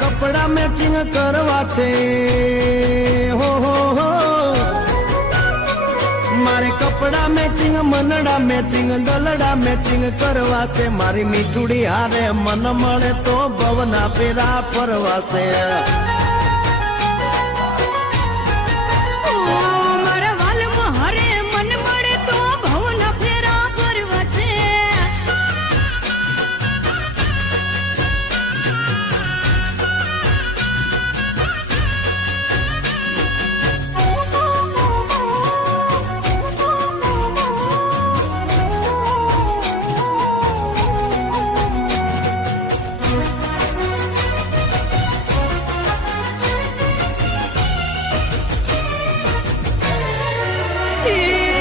કપડા મેચિંગ કરવા છે હો મારે કપડા મેચિંગ મનડા મેચિંગ દલડા મેચિંગ કરવા છે મારી મીઠુડી હારે મન મળે તો ભવના પેરા ફરવા છે